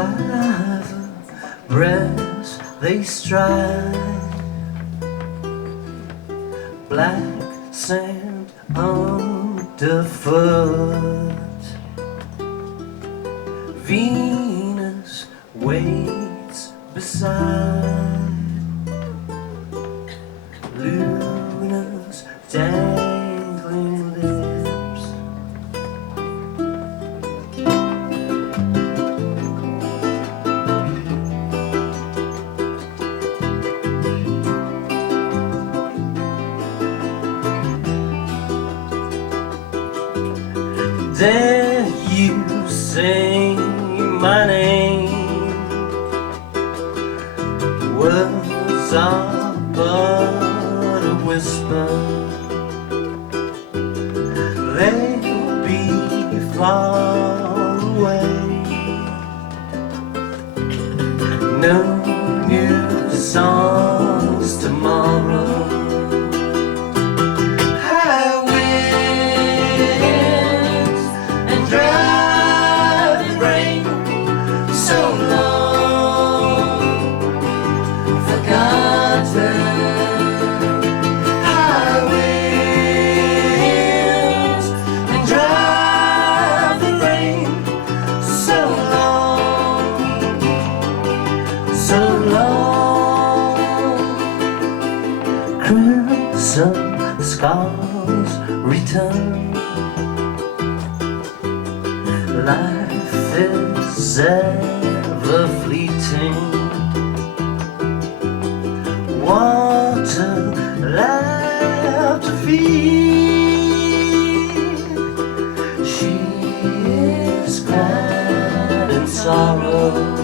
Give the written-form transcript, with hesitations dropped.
5 breaths they stride, black sand underfoot. Venus waits beside Luna's dangling lips. Dare you sing my name? Words are but a whisper. They'll be far away. No new songs tomorrow. Crimson scars return. Life is ever fleeting. Water left to feed. She is glad in sorrow.